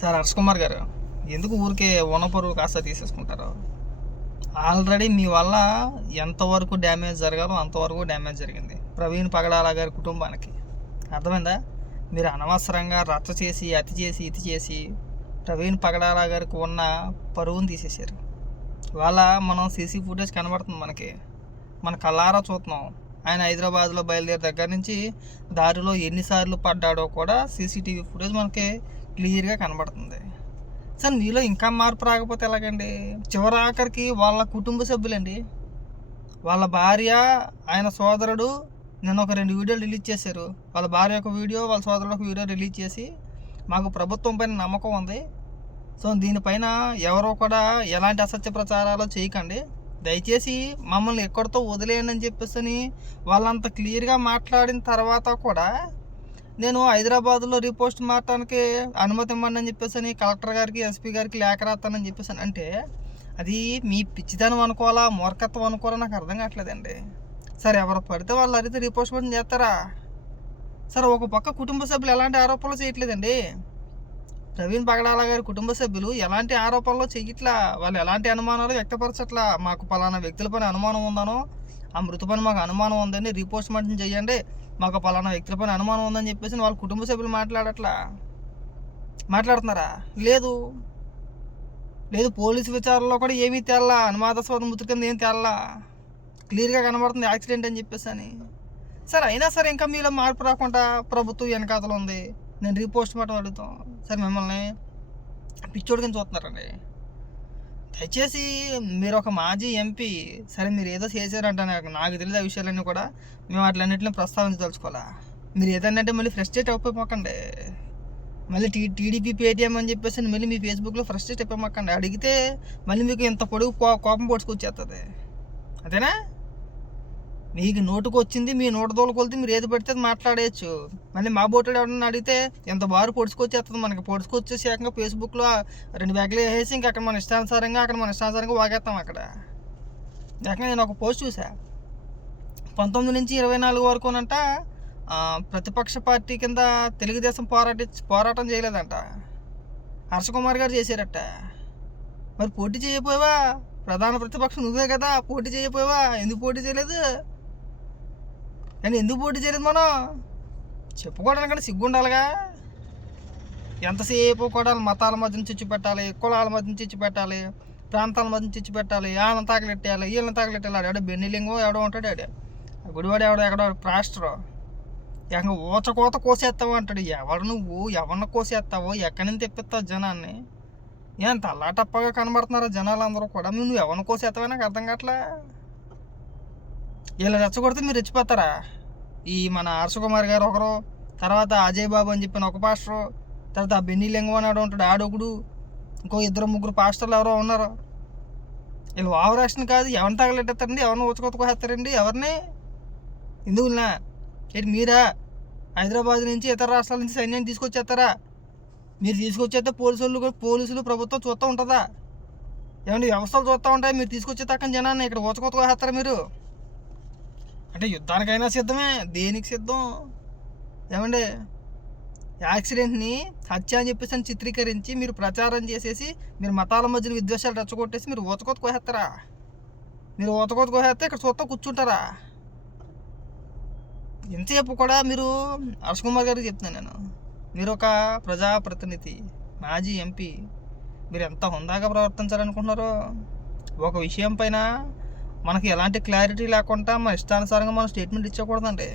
Sir Harsh Kumar గారు ఎందుకు ఊరికే వనపరువు కాస్త తీసేసుకుంటారు? ఆల్రెడీ మీ వల్ల ఎంతవరకు డ్యామేజ్ జరగాలో అంతవరకు డ్యామేజ్ జరిగింది. ప్రవీణ్ పగడాల గారి కుటుంబానికి. అర్థమైందా? మీరు అనవసరంగా రచ్చ చేసి అతి చేసి ఇతి చేసి ప్రవీణ్ పగడాల గారికి ఉన్న పరువుని తీసేశారు. ఇవాళ మనం సీసీ ఫుటేజ్ కనబడుతుంది మనకి. మన కళ్ళారా చూస్తున్నాం. ఆయన హైదరాబాద్లో బయలుదేరి దగ్గర నుంచి దారిలో ఎన్నిసార్లు పడ్డాడో కూడా సీసీటీవీ ఫుటేజ్ మనకి క్లియర్గా కనబడుతుంది. సార్ నీలో ఇంకా మార్పు రాకపోతే ఎలాగండి? చివరి ఆఖరికి వాళ్ళ కుటుంబ సభ్యులండి. వాళ్ళ భార్య ఆయన సోదరుడు నేను ఒక రెండు వీడియోలు రిలీజ్ చేశారు. వాళ్ళ భార్య ఒక వీడియో వాళ్ళ సోదరుడు ఒక వీడియో రిలీజ్ చేసి మాకు ప్రభుత్వం పైన నమ్మకం ఉంది. సో దీనిపైన ఎవరో కూడా ఎలాంటి అసత్య ప్రచారాలు చేయకండి. దయచేసి మమ్మల్ని ఎక్కడితో వదిలేయండి అని చెప్పేసి వాళ్ళంత క్లియర్గా మాట్లాడిన తర్వాత కూడా నేను హైదరాబాద్లో రీపోస్ట్ మారటానికి అనుమతి ఇవ్వండి అని చెప్పేసి కలెక్టర్ గారికి ఎస్పీ గారికి లేఖ రాస్తానని చెప్పేసి అంటే అది మీ పిచ్చిదనం అనుకోవాలా మూర్ఖత్వం అనుకోవాలా నాకు అర్థం కావట్లేదండి. సరే ఎవరు పడితే వాళ్ళు అడిగితే రిపోస్ట్ చేస్తారా? సరే ఒక పక్క కుటుంబ సభ్యులు ఎలాంటి ఆరోపణలు చేయట్లేదండి. ప్రవీణ్ పగడాల గారి కుటుంబ సభ్యులు ఎలాంటి ఆరోపణలు చెయ్యట్లా వాళ్ళు ఎలాంటి అనుమానాలు వ్యక్తపరచట్లా మాకు పలానా వ్యక్తులపైన అనుమానం ఉందనో ఆ మృతి పని మాకు అనుమానం ఉందని రిపోస్ట్ మార్టం చేయండి మాకు పలానా వ్యక్తులపైన అనుమానం ఉందని చెప్పేసి వాళ్ళ కుటుంబ సభ్యులు మాట్లాడట్లా? మాట్లాడుతున్నారా? లేదు. లేదు పోలీసు విచారణలో కూడా ఏమీ తేల్లా. అనుమాదస్వాదం మృతి కింద ఏం తేల్లా? క్లియర్గా కనబడుతుంది యాక్సిడెంట్ అని చెప్పేసి అని. సరే అయినా సరే ఇంకా మీలో మార్పు రాకుండా ప్రభుత్వం వెనకాతలు ఉంది. నేను రీపోస్ట్ మార్టం అడుగుతాం సార్ మిమ్మల్ని పిచ్చోడి కింద చూస్తున్నారండి. దయచేసి మీరు ఒక మాజీ ఎంపీ సరే మీరు ఏదో చేశారంట నాకు నాకు తెలియదు ఆ విషయాలన్నీ కూడా మేము అట్లన్నింటిని ప్రస్తావించదలుచుకోవాలా? మీరు ఏదన్నంటే మళ్ళీ ఫ్రస్ట్రేట్ అయిపోయిపోకండి మళ్ళీ టీ టీడీపీ పేటీఎం అని చెప్పేసి మళ్ళీ మీ ఫేస్బుక్లో ఫ్రస్ట్రేట్ అయిపోమాకండి. అడిగితే మళ్ళీ మీకు ఇంత పొడుగు కో కోపం పొడుచుకొచ్చేస్తుంది అదేనా? మీకు నోటుకు వచ్చింది మీ నోట దోలు కొలితే మీరు ఏది పెడితే అది మాట్లాడేయచ్చు. మళ్ళీ మా బోటోడు ఎవరన్నా అడిగితే ఎంత బారు పొడుచుకొచ్చేస్తుంది మనకి. పొడుచుకొచ్చేసి ఏకంగా ఫేస్బుక్లో రెండు బ్యాగులు వేసేసి ఇంకా అక్కడ మన ఇష్టానుసారంగా అక్కడ మన ఇష్టానుసారంగా వాగేస్తాం అక్కడ. ఏకంగా నేను ఒక పోస్ట్ చూసా పంతొమ్మిది నుంచి ఇరవై నాలుగు వరకునంట అంట ప్రతిపక్ష పార్టీ కింద తెలుగుదేశం పోరాటి పోరాటం చేయలేదంట. హర్షకుమార్ గారు చేశారట. మరి పోటీ చేయకపోయావా ప్రధాన ప్రతిపక్షం నువ్వే కదా పోటీ చేయకపోయావా ఎందుకు పోటీ చేయలేదు? నేను ఎందుకు పోటీ చేయలేదు మనం? చెప్పుకోవడానికి సిగ్గు ఉండాలిగా ఎంతసేపు కూడా మతాల మధ్యన చిచ్చు పెట్టాలి కులాల మధ్యన చిచ్చు పెట్టాలి ప్రాంతాల మధ్యన చిచ్చు పెట్టాలి వాళ్ళని తాకలెట్టాలి వీళ్ళని తాకలెట్టాలి ఆడ ఎవడో బెన్నిలింగో ఎవడో ఉంటాడు ఆడ. గుడివాడు ఎవడో ఎక్కడో ప్రాస్టరు ఇంకా ఊచకోత కోసేస్తావు అంటాడు. ఎవడు నువ్వు? ఎవరిని కోసేస్తావో? ఎక్కడి నుంచి తెప్పిస్తావు జనాన్ని? ఏం తల్లాటప్పగా కనబడుతున్నారా జనాలు అందరూ కూడా? నువ్వు ఎవరిని కోసేస్తావో నాకు అర్థం కావట్లే. వీళ్ళు రెచ్చగొడితే మీరు రెచ్చిపోతారా? ఈ మన హర్ష కుమార్ గారు ఒకరు తర్వాత అజయ్ బాబు అని చెప్పిన ఒక పాస్టరు తర్వాత ఆ బెన్నీ లింగం ఉంటాడు ఆడొకడు ఇంకో ఇద్దరు ముగ్గురు పాస్టర్లు ఎవరో ఉన్నారు. వీళ్ళు ఓవరాక్షన్ కాదు ఎవరిని తగలెట్టేస్తారండి ఎవరిని ఉచకొత్తకొస్తారండి ఎవరిని? ఎందుకున్నా ఏంటి మీరా? హైదరాబాద్ నుంచి ఇతర రాష్ట్రాల నుంచి సైన్యాన్ని తీసుకొచ్చేస్తారా? మీరు తీసుకొచ్చేస్తే పోలీసులు కూడా పోలీసులు ప్రభుత్వం చూస్తూ ఉంటుందా? ఏమంటే వ్యవస్థలు చూస్తూ ఉంటాయి? మీరు తీసుకొచ్చే తక్కన జనాన్ని ఇక్కడ ఊచకొత్తకొస్తారా మీరు? అంటే యుద్ధానికైనా సిద్ధమే దేనికి సిద్ధం? ఏమండి? యాక్సిడెంట్ని హత్య అని చెప్పేసి అని చిత్రీకరించి మీరు ప్రచారం చేసేసి మీరు మతాల మధ్యన విద్వేషాలు రెచ్చగొట్టేసి మీరు ఊతకోత కోసేస్తారా? మీరు ఊతకోత కోసేస్తే ఇక్కడ చూస్తా కూర్చుంటారా? ఎంతసేపు కూడా మీరు హర్ష్ కుమార్ గారికి చెప్తున్నాను నేను. మీరు ఒక ప్రజాప్రతినిధి మాజీ ఎంపీ మీరు ఎంత హుందాగా ప్రవర్తించాలనుకుంటున్నారో ఒక విషయం పైన మనకి ఎలాంటి క్లారిటీ లేకుండా మన ఇష్టానుసారంగా మనం స్టేట్మెంట్ ఇచ్చకూడదండి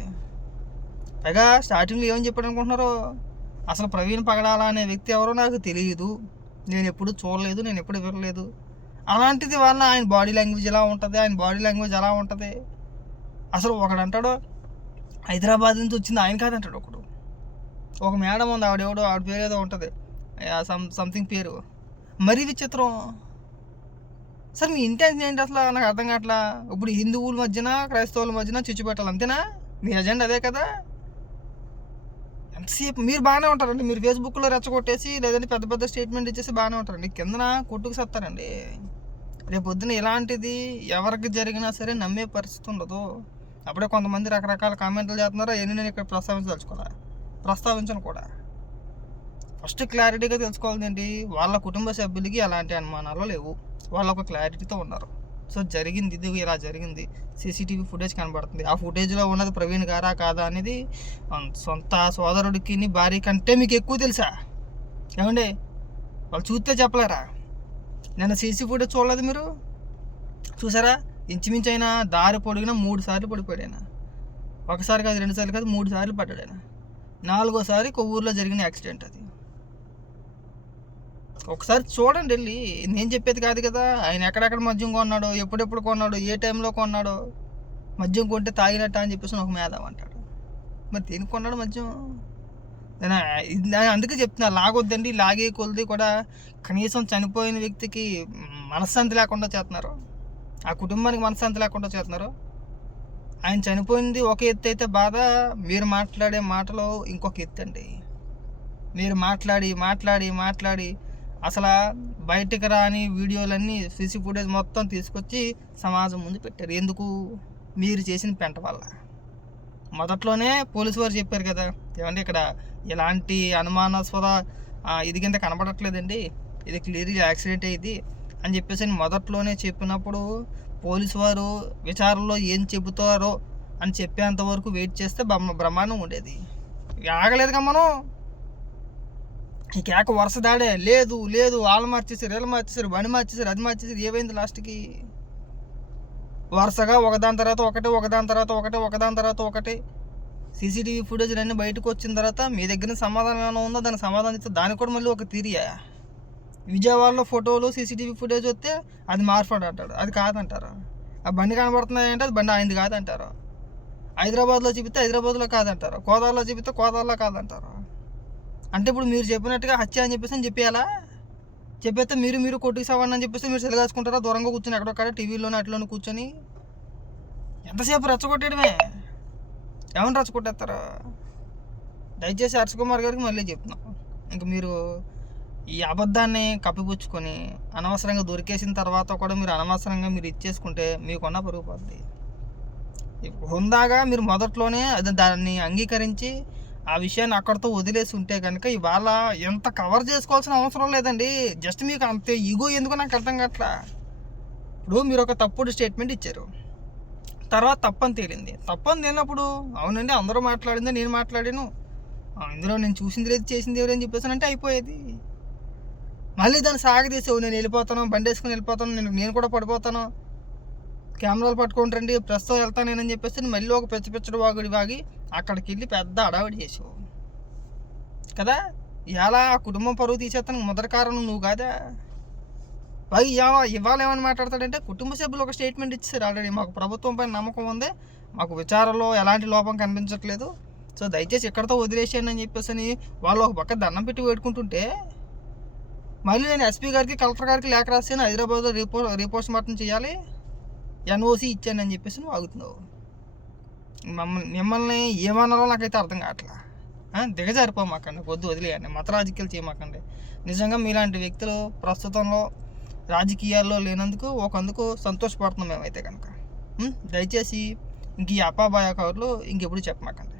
పైగా స్టార్టింగ్లో ఏమని చెప్పాడు అనుకుంటున్నారో? అసలు ప్రవీణ్ పగడాల అనే వ్యక్తి ఎవరో నాకు తెలియదు. నేను ఎప్పుడు చూడలేదు నేను ఎప్పుడు వినలేదు. అలాంటిది వలన ఆయన బాడీ లాంగ్వేజ్ ఎలా ఉంటుంది? ఆయన బాడీ లాంగ్వేజ్ ఎలా ఉంటుంది? అసలు ఒకడంటాడు హైదరాబాద్ నుంచి వచ్చింది ఆయన కాదంటాడు ఒకడు. ఒక మేడం ఉంది ఆవిడెవడో ఆవిడ పేరు ఏదో ఉంటుంది సమ్ సంథింగ్ పేరు. మరీ విచిత్రం. సార్ మీ ఇంటెన్షన్ ఏంటి అసలు? నాకు అర్థం కావట్లా. ఇప్పుడు హిందువుల మధ్యన క్రైస్తవుల మధ్యన చిచ్చు పెట్టాలి అంతేనా? మీ అజెండా అదే కదా? ఎంతసేపు? మీరు బాగానే ఉంటారండి. మీరు ఫేస్బుక్లో రెచ్చగొట్టేసి లేదంటే పెద్ద పెద్ద స్టేట్మెంట్ ఇచ్చేసి బాగానే ఉంటారండి. కిందన కొట్టుకు సత్తారండి. రేపు పొద్దున ఇలాంటిది ఎవరికి జరిగినా సరే నమ్మే పరిస్థితి ఉండదు. అప్పుడే కొంతమంది రకరకాల కామెంట్లు చేస్తున్నారు. అవన్నీ నేను ఇక్కడ ప్రస్తావించదలుచుకోలే ప్రస్తావించను కూడా. ఫస్ట్ క్లారిటీగా తెలుసుకోవాలి ఏంటి వాళ్ళ కుటుంబ సభ్యులకి ఎలాంటి అనుమానాలు లేవు. వాళ్ళు ఒక క్లారిటీతో ఉన్నారు. సో జరిగింది ఇది ఇలా జరిగింది. సీసీటీవీ ఫుటేజ్ కనబడుతుంది. ఆ ఫుటేజ్లో ఉన్నది ప్రవీణ్ గారా కాదా అనేది సొంత సోదరుడికి భార్య కంటే మీకు ఎక్కువ తెలుసా? ఏమండి? వాళ్ళు చూస్తే చెప్పలేరా? నేను సీసీ ఫుటేజ్ చూడలేదు మీరు? చూసారా? ఇంచుమించు అయినా దారి పొడిగిన మూడు సార్లు పడిపోయాడు ఒకసారి కాదు రెండు సార్లు కాదు మూడు సార్లు పడ్డాడు నాలుగోసారి కొవ్వూరులో జరిగిన యాక్సిడెంట్ అది. ఒకసారి చూడండి వెళ్ళి. నేను చెప్పేది కాదు కదా ఆయన ఎక్కడెక్కడ మద్యం కొన్నాడో ఎప్పుడెప్పుడు కొన్నాడో ఏ టైంలో కొన్నాడో మద్యం కొంటే తాగినట్ట అని చెప్పేసి ఒక మేధావి అంటాడు. మరి దేనికి కొన్నాడు మద్యం? నేను అందుకే చెప్తున్నా లాగొద్దండి లాగే కొలిది కూడా. కనీసం చనిపోయిన వ్యక్తికి మనశ్శాంతి లేకుండా చేస్తున్నారు. ఆ కుటుంబానికి మనశ్శాంతి లేకుండా చేస్తున్నారు. ఆయన చనిపోయింది ఒక ఎత్తు అయితే బాధ. మీరు మాట్లాడే మాటలో ఇంకొక ఎత్తు అండి. మీరు మాట్లాడి మాట్లాడి మాట్లాడి అసలు బయటకు రాని వీడియోలన్నీ సీసీ ఫుటేజ్ మొత్తం తీసుకొచ్చి సమాజం ముందు పెట్టారు. ఎందుకు? మీరు చేసిన పెంట వల్ల. మొదట్లోనే పోలీసు వారు చెప్పారు కదా ఏమంటే ఇక్కడ ఎలాంటి అనుమానాస్పద ఇది కింద కనబడట్లేదండి ఇది క్లియర్గా యాక్సిడెంట్ అయ్యింది అని చెప్పేసి అని మొదట్లోనే చెప్పినప్పుడు పోలీసు వారు విచారణలో ఏం చెబుతారో అని చెప్పేంత వరకు వెయిట్ చేస్తే బ్రహ్మాండం ఉండేది. ఆగలేదుగా మనం. కేక వరుస దాడే లేదు లేదు వాళ్ళు మార్చేసారు వీళ్ళు మార్చేసారు బండి మార్చేసారు అది మార్చేసారు ఏమైంది లాస్ట్కి? వరుసగా ఒకదాని తర్వాత ఒకటి ఒకదాని తర్వాత ఒకటి ఒకదాని తర్వాత ఒకటి. సీసీటీవీ ఫుటేజ్ అన్నీ బయటకు వచ్చిన తర్వాత మీ దగ్గర సమాధానం ఏమైనా ఉందో? దానికి సమాధానం ఇస్తే దానికి కూడా మళ్ళీ ఒక తీరియా విజయవాడలో ఫోటోలు సీసీటీవీ ఫుటేజ్ వస్తే అది మార్పాడు అంటాడు అది కాదంటారు. ఆ బండి కనబడుతున్నాయి అంటే అది బండి ఆయనది కాదంటారు. హైదరాబాద్లో చెబితే హైదరాబాద్లో కాదంటారు. కోదాల్లో చెబితే కోదాల్లో కాదంటారు. అంటే ఇప్పుడు మీరు చెప్పినట్టుగా హత్య అని చెప్పేసి అని చెప్పేయాలా? చెప్పేస్తే మీరు మీరు కొట్టుకు సవాడిని అని చెప్పేసి మీరు సెలగాసుకుంటారా దూరంగా కూర్చొని ఎక్కడొక్కడ టీవీలోనే అట్లోనే కూర్చొని? ఎంతసేపు రెచ్చగొట్టేయడమే? ఏమని రెచ్చగొట్టేస్తారు? దయచేసి హర్ష కుమార్ గారికి మళ్ళీ చెప్తున్నాం. ఇంక మీరు ఈ అబద్ధాన్ని కప్పిపుచ్చుకొని అనవసరంగా దొరికేసిన తర్వాత కూడా మీరు అనవసరంగా మీరు ఇచ్చేసుకుంటే మీకున్న పరుగు పోద్ది. హుందాగా మీరు మొదట్లోనే అది దాన్ని అంగీకరించి ఆ విషయాన్ని అక్కడితో వదిలేసి ఉంటే కనుక ఇవాళ ఎంత కవర్ చేసుకోవాల్సిన అవసరం లేదండి. జస్ట్ మీకు అంతే ఈగో ఎందుకు నాకు అర్థం కావట్లా? ఇప్పుడు మీరు ఒక తప్పుడు స్టేట్మెంట్ ఇచ్చారు. తర్వాత తప్పని తేలింది. తప్పని తేలినప్పుడు అవునండి అందరూ మాట్లాడిందే నేను మాట్లాడాను. ఇందులో నేను చూసింది లేదు చేసింది ఎవరు అని చెప్పేసి అంటే అయిపోయేది. మళ్ళీ దాన్ని సాగదీసావు నేను వెళ్ళిపోతాను బండి వేసుకుని వెళ్ళిపోతాను నేను నేను కూడా పడిపోతాను. కెమెరాలు పట్టుకుంటండి ప్రస్తుతం వెళ్తాను నేనని చెప్పేసి మళ్ళీ ఒక పెచ్చ పిచ్చడు వాగుడి వాగి అక్కడికి వెళ్ళి పెద్ద అడావిడి చేసావు కదా? ఎలా ఆ కుటుంబం పరువు తీసేస్తాను మొదటి కారణం నువ్వు కాదా? పైగా ఇవాళ ఇవాళ ఏమని మాట్లాడతాడంటే కుటుంబ సభ్యులు ఒక స్టేట్మెంట్ ఇచ్చారు ఆల్రెడీ మాకు ప్రభుత్వం పైన నమ్మకం ఉంది మాకు విచారంలో ఎలాంటి లోపం కనిపించట్లేదు. సో దయచేసి ఎక్కడితో వదిలేసాను అని చెప్పేసి అని వాళ్ళు ఒక పక్క దండం పెట్టి వేడుకుంటుంటే మళ్ళీ నేను ఎస్పీ గారికి కలెక్టర్ గారికి లేఖ రాసాను హైదరాబాద్లో రీపో రీపోస్ట్ మార్టం చేయాలి. ఎన్ఓసి ఇచ్చానని చెప్పేసి నువ్వు ఆగుతున్నావు. మమ్మల్ని మిమ్మల్ని ఏమన్నారో నాకైతే అర్థం కావట్లా. దిగజారిపోమాకండి వద్దు వదిలేయండి మత రాజకీయాలు చేయమాకండి. నిజంగా మీలాంటి వ్యక్తులు ప్రస్తుతంలో రాజకీయాల్లో లేనందుకు ఒకందుకు సంతోషపడుతున్నాం మేమైతే కనుక దయచేసి ఇంక ఈ అపాభాయ కవర్లు ఇంకెప్పుడు చెప్పమాకండి.